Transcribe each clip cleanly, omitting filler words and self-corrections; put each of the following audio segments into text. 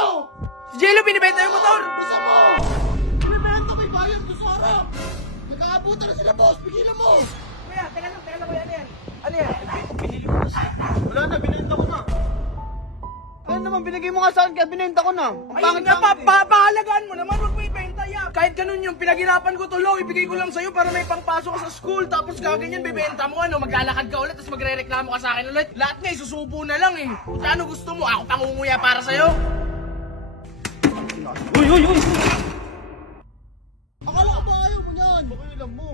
Jello! Si Jello, binibenta yung motor! Gusto mo! Binibenta may bayad doon sa harap! Nagkakabutan na sila, boss! Pigilan mo! Kuya, teka lang kuya, ano yan? Ano yan? Pinili mo kasi. Wala na, binenta ko na. Ano naman, binigay mo nga sa akin kaya binenta ko na. Ang Ayun nga, papahalagaan mo naman, huwag mo ibenta yan. Kahit ganun yung pinaghirapan ko tulo, ibigay ko lang sa'yo para may pangpasok ka sa school. Tapos gaganyan, bibenta mo, ano, maglalakad ka ulit, tapos magre-reklamo ka sa akin ulit. Lahat nga, isusubo na lang eh. Kung ano gusto mo, ako pangunguya para sa'yo. Uy! Akala ko ba ayaw mo yan? Pakialam mo.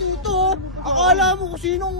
Dito, akala mo kung sinong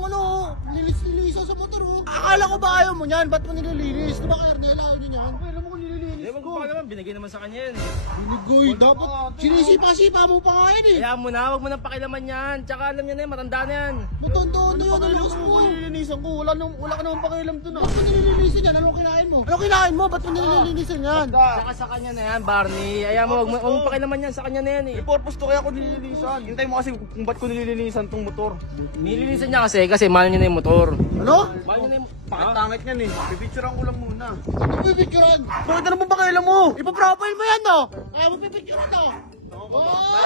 lilis-lilisan sa motor mo. Akala ko ba ayaw mo yan? Ba't mo nililinis? Diba kay Ernela ayaw niya yan? Alam mo kung nililinis ko. Wag naman, binigay naman sa kanya yan. Binigay, dapat sinisipa-sipa mo pa nga yan eh. Kaya mo na, wag mo nang pakilaman yan. Tsaka alam niya na yan, matanda na yan. Matanda na yun, nalakas mo. Nililinisan ko, wala ka naman pakialam dun ah. Ba't mo nililinisan yan? Anong kinain mo? Anong kinain mo? Ba't mo nililinisan yan? Tsaka sa kanya na yan, Barney. Kaya mo, wag mo pakilaman yan, sa kanya na yan eh. May purpose to kaya ako nililinisan. Hintay mo kasi kung ba't ko nililinisan tong motor. Nilinisan niya kasi mahal niya na yung motor. Ano? Mahal niya na yung... Pakitangit niyan eh. Pipicturean ko lang muna. Ano pipicturean? Bakit ano ba pakialam mo? Ipaprofile mo yan no? Ayaw mo pipicturean to.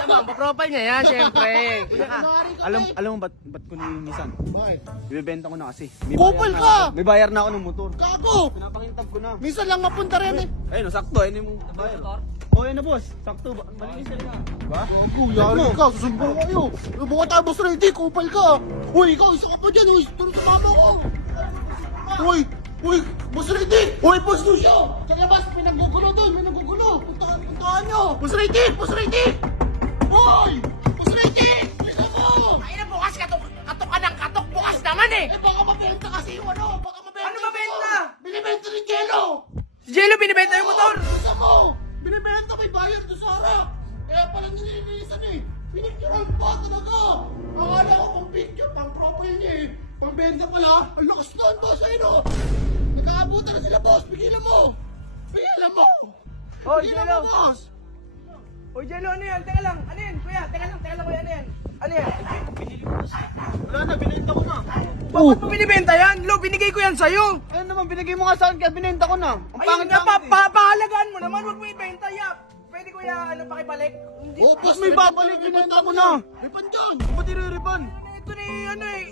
Alam mo, profile niya yan, syempre. Alam mo ba't ko nilinisan? Bakit? Ibibenta ko na kasi. Kupal ka! May bayar na ako ng motor. Gago! Pinapakintab ko na. Minsan lang mapunta rin eh. Ayun, sakto. Ayun yung bayar. Oo, yan na boss. Sakto. Malinis na. Ba? Gago, yari ka. Susumbong ko kayo. Buka tayo, boss Reddy. Kupal ka. Uy, ikaw, isa ka pa dyan. Uy, tulong sa mama ko. Uy, boss Reddy. Uy, boss Lucio. Sa labas, may nanggugulo doon. May nanggugulo. Puntaan nyo. Boss Reddy. Uy, boss Reddy. Bisa mo. Ay na bukas, katok ka ng katok, bukas naman eh. Eh, baka mabenta kasi yung ano. Baka mabenta. Ano mabenta? Binibenta ni Jello. Si Jello, binibenta yung motor. Bisa mo. Binibenta may bayad doon sa harap. Kaya pala nililinisan eh. Pinicturean pa talaga. Akala ko kung picture, pang profile niya eh. Pambenta pala. Ang lakas doon, boss. Ayun o. Nagkakabutan na sila, boss. Pigilan mo. Hoy, Pigilan Jello. mo, boss. Hoy, Jello, ano yan? Teka lang, ano yan? Kuya, teka lang, kuya, ano yan? Ano yan? Wala na, binenta ko na. Bakit mo binibenta yan? Lo, binigay ko yan sa'yo. Ayun naman, binigay mo nga sa akin kaya binenta ko na. Ang Ayun nga, pangit. papahalagaan mo naman, huwag mo ibenta, yap. Pwede kuya, ano, pakibalik? Hindi. Oh, boss, May babalik, binenta ko na. May pandyan. Ba't iririban? Ito ni, ano eh.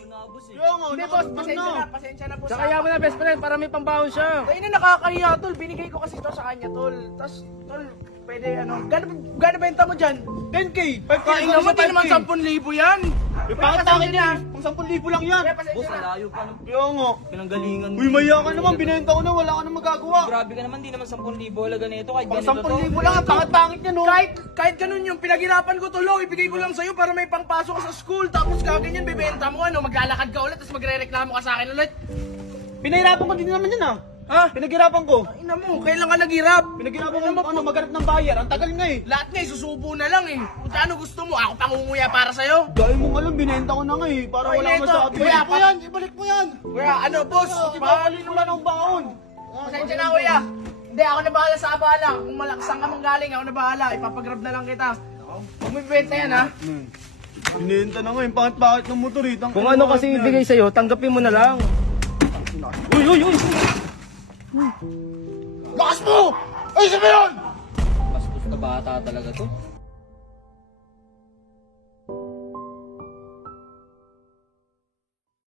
Kaya nga, Hindi, boss, nakalimutan pasensya na po. Saka yaman na best friend para may pambawon siya. Ayun na, nakakahiya, tol. Binigay ko kasi ito sa kanya, tol. Tapos, tol, pwede, ano, gano'n benta mo dyan? 10k! 5k! Kain naman, di naman 10,000 yan. Yung pangit niya! Pang 10,000 lang yan! Kaya pasensya na. Malayo pa. Kaya nga! Pinanggalingan mo. Uy, maya ka naman! Binenta ko na! Wala ka na magagawa! Grabe ka naman, di naman 10,000 halaga nito kahit Pang ganito to. 10,000 lang! Ang pangit niya no! Kahit ganun yung pinaghirapan ko tulo, ibigay ko lang sa'yo para may pangpasok ka sa school. Tapos gaganyan, bibenta mo, ano, maglalakad ka ulit, tapos magre-reklamo ka sa akin ulit. Pinahirapan ko din naman yan ah! Ha? Pinaghirapan ko! Ina mo, kailan ka naghirap? Pinaghirapan ko ano, maghanap ng buyer. Ang tagal nga eh! Lahat nga, isusubo na lang eh. Kung ano gusto mo, ako pangunguya para sa'yo. Dahil mong alam, binenta ko na nga eh! Para Ay, wala neto. masabi! Kuya, Ibalik mo yan. Kuya, ano, boss? Ibabalik mo lang ng baon! Pasensya na, kuya. Hindi, ako na bahala sa abala. Kung malakasang ka mang galing, ako na bahala. Ipapagrab na lang kita. Huwag mo ibenta yan, ha? Binenta na nga eh! Pangit-pangit ng motor eh! Kung ano kasi ibigay sa'yo, tanggapin mo na lang. Uy! Lakas mo! Ay, sabi yun! Bastos na bata talaga to.